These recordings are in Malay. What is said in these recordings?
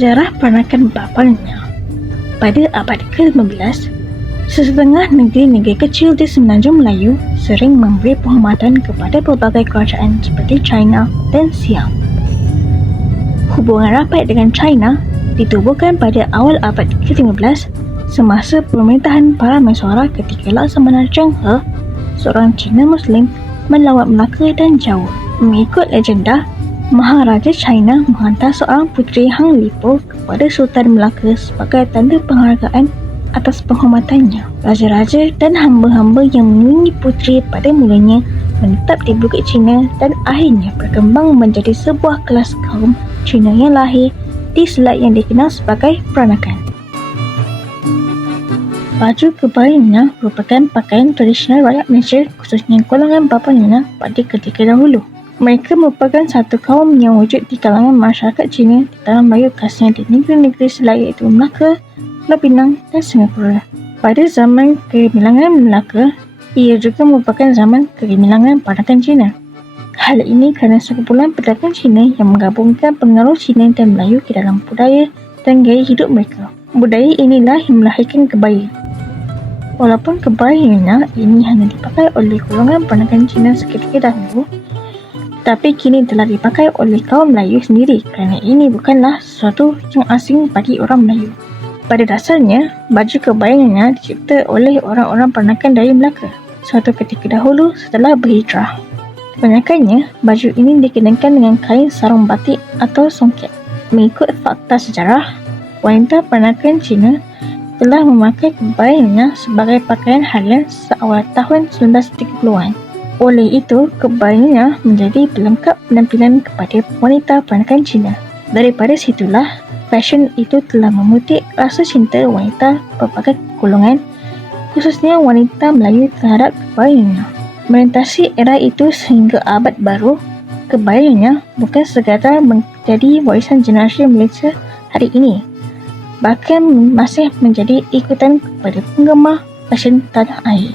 Sejarah peranakan bapaknya. Pada abad ke-15, sesetengah negeri-negeri kecil di semenanjung Melayu sering memberi penghormatan kepada pelbagai kerajaan seperti China dan Siam. Hubungan rapat dengan China ditubuhkan pada awal abad ke-15 semasa pemerintahan para Mansura ketika Laksamana Zheng He, seorang Cina Muslim, melawat Melaka dan Jawa. Mengikut legenda, Maharaja China menghantar seorang puteri Hang Lipo kepada Sultan Melaka sebagai tanda penghargaan atas penghormatannya. Raja-raja dan hamba-hamba yang mengunjungi puteri pada mulanya menetap di Bukit Cina dan akhirnya berkembang menjadi sebuah kelas kaum Cina yang lahir di selat yang dikenal sebagai peranakan. Baju kebaya Nyonya merupakan pakaian tradisional rakyat Malaysia, khususnya golongan bapa Nyonya pada ketika dahulu. Mereka merupakan satu kaum yang wujud di kalangan masyarakat Cina di tanah Melayu, khasnya di negeri-negeri selat iaitu Melaka, Pulau Pinang dan Singapura. Pada zaman kegemilangan Melaka, ia juga merupakan zaman kegemilangan peranakan Cina. Hal ini kerana sekumpulan pedagang Cina yang menggabungkan pengaruh Cina dan Melayu ke dalam budaya dan gaya hidup mereka. Budaya inilah yang melahirkan kebaya. Walaupun kebaya Nyonya ini hanya dipakai oleh golongan peranakan Cina seketika dahulu, tapi kini telah dipakai oleh kaum Melayu sendiri kerana ini bukanlah sesuatu yang asing bagi orang Melayu. Pada dasarnya, baju kebaya Nyonya dicipta oleh orang-orang peranakan dari Melaka suatu ketika dahulu setelah berhijrah. Kebanyakannya, baju ini dikenakan dengan kain sarung batik atau songket. Mengikut fakta sejarah, wanita peranakan Cina telah memakai kebaya Nyonya sebagai pakaian harian seawal tahun 1930-an. Oleh itu, kebaya menjadi pelengkap penampilan kepada wanita peranakan Cina. Daripada situlah, fashion itu telah memutik rasa cinta wanita berbagai golongan, khususnya wanita Melayu terhadap kebaya. Melintasi era itu sehingga abad baru, kebaya bukan sekadar menjadi warisan generasi Malaysia hari ini, bahkan masih menjadi ikutan kepada penggemar fashion tanah air.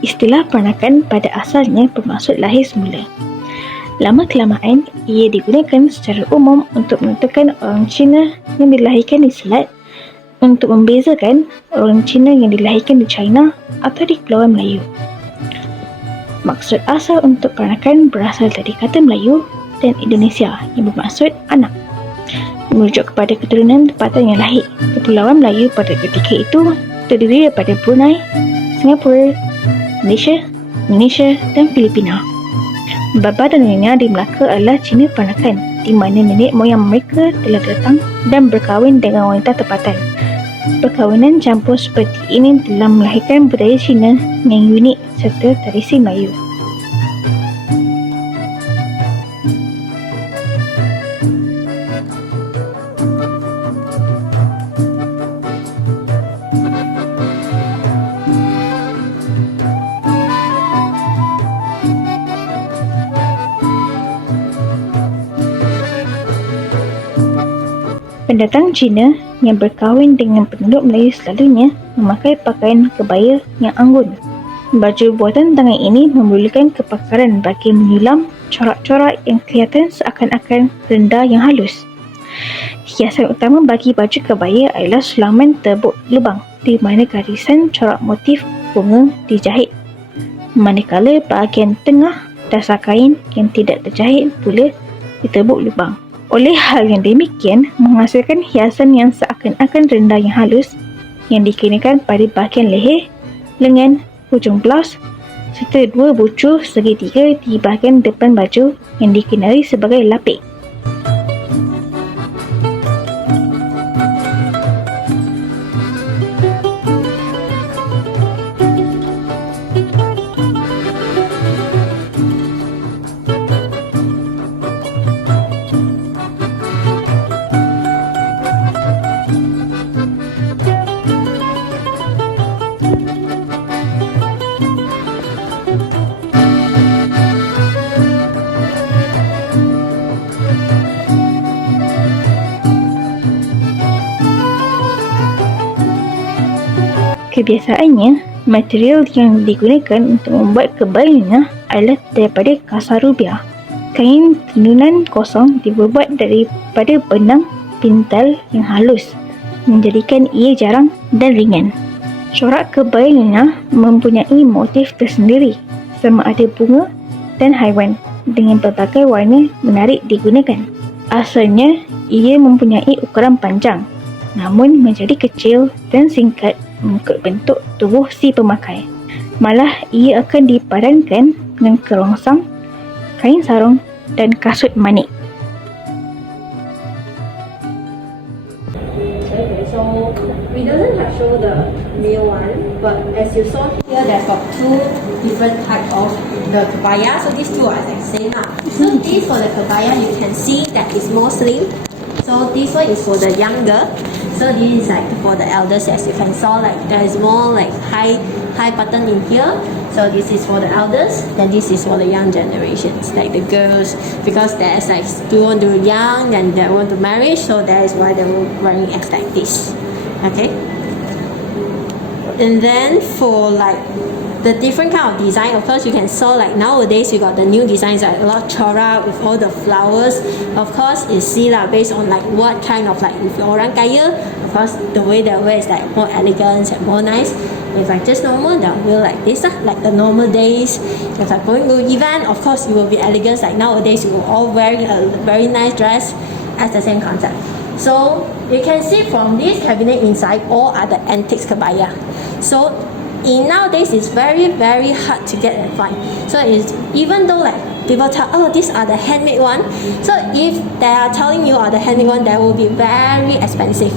Istilah peranakan pada asalnya bermaksud lahir semula. Lama-kelamaan, ia digunakan secara umum untuk menentukan orang Cina yang dilahirkan di selat, untuk membezakan orang Cina yang dilahirkan di China atau di Kepulauan Melayu. Maksud asal untuk peranakan berasal dari kata Melayu dan Indonesia yang bermaksud anak, merujuk kepada keturunan tempatan yang lahir. Kepulauan Melayu pada ketika itu terdiri daripada Brunei, Singapura, Malaysia dan Filipina. Bapa dan Nyonya di Melaka adalah Cina peranakan, di mana nenek moyang mereka telah datang dan berkahwin dengan wanita tempatan. Perkahwinan campur seperti ini telah melahirkan budaya Cina yang unik serta tradisi Melayu. Pendatang Cina yang berkahwin dengan penduduk Melayu selalunya memakai pakaian kebaya yang anggun. Baju buatan tangan ini memerlukan kepakaran bagi menyulam corak-corak yang kelihatan seakan-akan rendah yang halus. Hiasan utama bagi baju kebaya adalah sulaman terbuk lubang, di mana garisan corak motif bunga dijahit, manakala bahagian tengah dasar kain yang tidak terjahit pula diterbuk lubang. Oleh hal yang demikian, menghasilkan hiasan yang seakan-akan rendah yang halus yang dikenakan pada bahagian leher, lengan, hujung blaus serta dua bucu segitiga di bahagian depan baju yang dikenali sebagai lapik. Kebiasaannya, Material yang digunakan untuk membuat kebaya Nyonya adalah daripada kasarubia. Kain tenunan kosong dibuat daripada benang pintal yang halus, menjadikan ia jarang dan ringan. Corak kebaya Nyonya mempunyai motif tersendiri, sama ada bunga dan haiwan, dengan pelbagai warna menarik digunakan. Asalnya, ia mempunyai ukuran panjang, namun menjadi kecil dan singkat mengikut bentuk tubuh si pemakai. Malah, ia akan dipadankan dengan kerongsang, kain sarung dan kasut manik. Okay, so we doesn't have show the real one, but as you saw here, there's got two different types of the kebaya. So these two are the same now. So this for the kebaya, you can see that it's more slim. So this one is for the younger. So this is like for the elders, as you can saw, like there is more like high button in here. So this is for the elders, then this is for the young generations, like the girls, because there's like two want to young and they want to marry, so that is why they're wearing X like this. Okay. And then for like the different kind of design, of course you can saw like nowadays you got the new designs like a lot corak with all the flowers. Of course you see lah, based on like what kind of like if orang kaya, of course the way they wear is like more elegant and more nice. If like just normal, they'll wear like this lah, like the normal days. If like going to event, of course you will be elegant. Like nowadays you will all wearing a very nice dress as the same concept. So you can see from this cabinet inside, all are the antiques kebaya. So in nowadays it's very hard to get and find. So it's, even though like people tell, oh, these are the handmade one, so if they are telling you are the handmade one, that will be very expensive.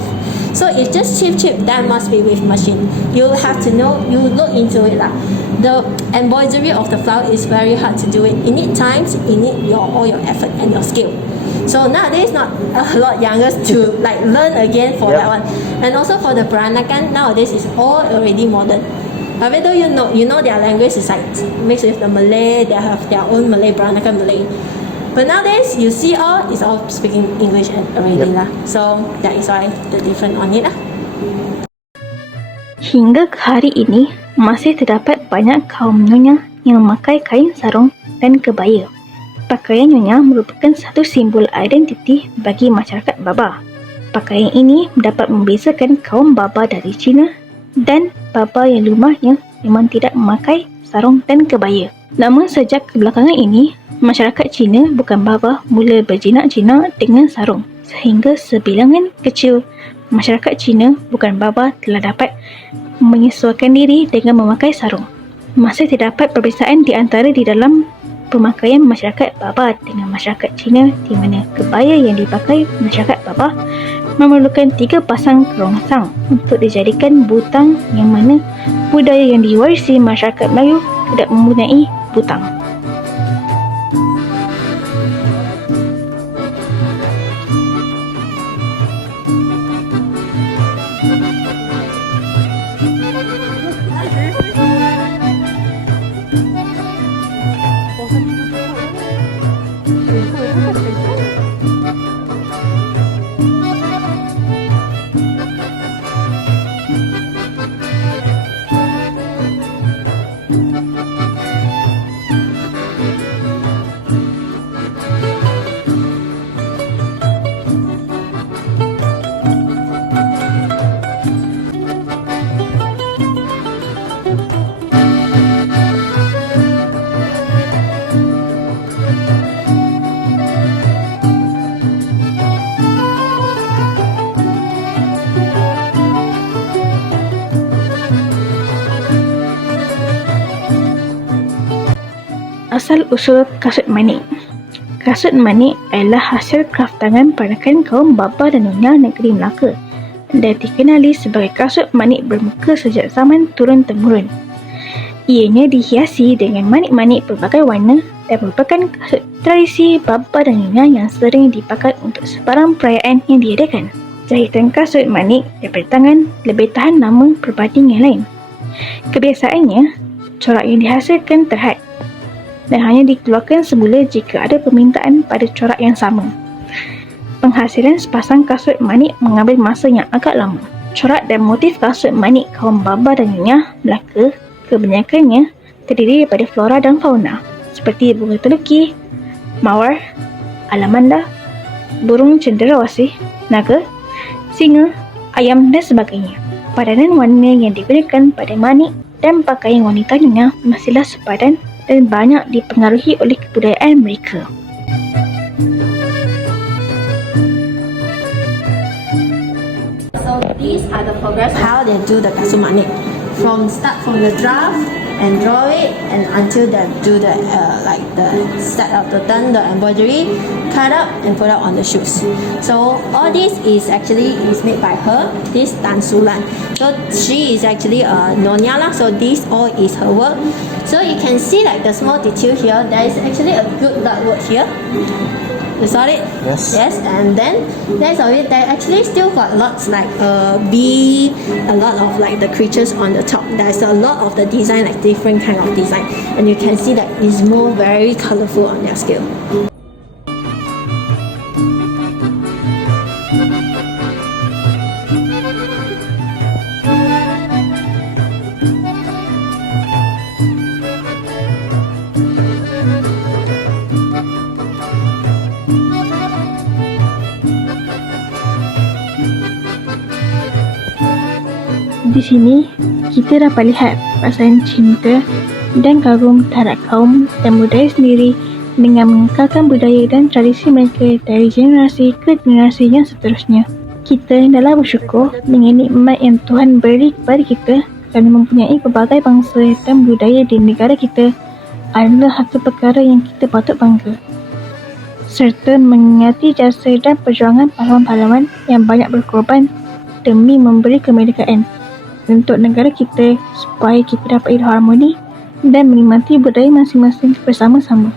So it's just cheap, that must be with machine. You have to know, you look into it lah. The embroidery of the flower is very hard to do it. You need time, you need all your effort and your skill. So nowadays not a lot younger to like learn again for that one. And also for the peranakan, nowadays is all already modern. Even though you know their language is like mixed with the Malay, they have their own Malay, Peranakan Malay. But nowadays you see all is all speaking English already lah. So that is why the different on it lah. Hingga ke hari ini, masih terdapat banyak kaum nyonya yang memakai kain sarung dan kebaya. Pakaian nyonya merupakan satu simbol identiti bagi masyarakat Baba. Pakaian ini dapat membezakan kaum Baba dari Cina dan Baba yang lumah yang memang tidak memakai sarung dan kebaya. Namun sejak kebelakangan ini, masyarakat Cina bukan Baba mula berjinak-jinak dengan sarung, sehingga sebilangan kecil masyarakat Cina bukan Baba telah dapat menyesuaikan diri dengan memakai sarung. Masih terdapat perbezaan di antara di dalam pemakaian masyarakat Baba dengan masyarakat Cina, di mana kebaya yang dipakai masyarakat Baba memerlukan 3 pasang kerongsang untuk dijadikan butang, yang mana budaya yang diwarisi masyarakat Melayu tidak mempunyai butang. Asal-usul kasut manik. Kasut manik adalah hasil kraftangan peranakan kaum Baba dan Nyonya negeri Melaka dan dikenali sebagai kasut manik bermuka sejak zaman turun-temurun. Ianya dihiasi dengan manik-manik pelbagai warna dan merupakan kasut tradisi Baba dan Nyonya yang sering dipakai untuk sebarang perayaan yang diadakan. Jahitan kasut manik daripada tangan lebih tahan lama berbanding yang lain. Kebiasaannya, corak yang dihasilkan terhad dan hanya dikeluarkan semula jika ada permintaan pada corak yang sama. Penghasilan sepasang kasut manik mengambil masa yang agak lama. Corak dan motif kasut manik kaum Baba dan Nyonya Melaka kebanyakannya terdiri daripada flora dan fauna seperti bunga teluki, mawar, alamanda, burung cenderawasih, naga, singa, ayam dan sebagainya. Padanan warna yang digunakan pada manik dan pakaian wanita Nyonya masihlah sepadan dan banyak dipengaruhi oleh kebudayaan mereka. So these are the progress how they do the kasut manik. From the draft and draw it and until they do the like the start of the turn, the embroidery, cut up and put up on the shoes. So all this is actually made by her. This Tan Sulan. So she is actually a Nyonya lah. So this all is her work. So you can see like the small detail here. There is actually a good dark work here. You saw it? Yes. Yes, and then next of it, they actually still got lots like bee, a lot of like the creatures on the top. There's a lot of the design, like different kind of design, and you can see that it's more very colorful on their scale. Di sini, kita dapat lihat perasaan cinta dan kagum terhadap kaum dan budaya sendiri dengan mengekalkan budaya dan tradisi mereka dari generasi ke generasi yang seterusnya. Kita hendaklah bersyukur dengan nikmat yang Tuhan beri kepada kita kerana mempunyai pelbagai bangsa dan budaya di negara kita adalah satu perkara yang kita patut bangga. Serta mengingati jasa dan perjuangan pahlawan-pahlawan yang banyak berkorban demi memberi kemerdekaan untuk negara kita supaya kita dapat hidup harmoni dan menikmati budaya masing-masing bersama-sama.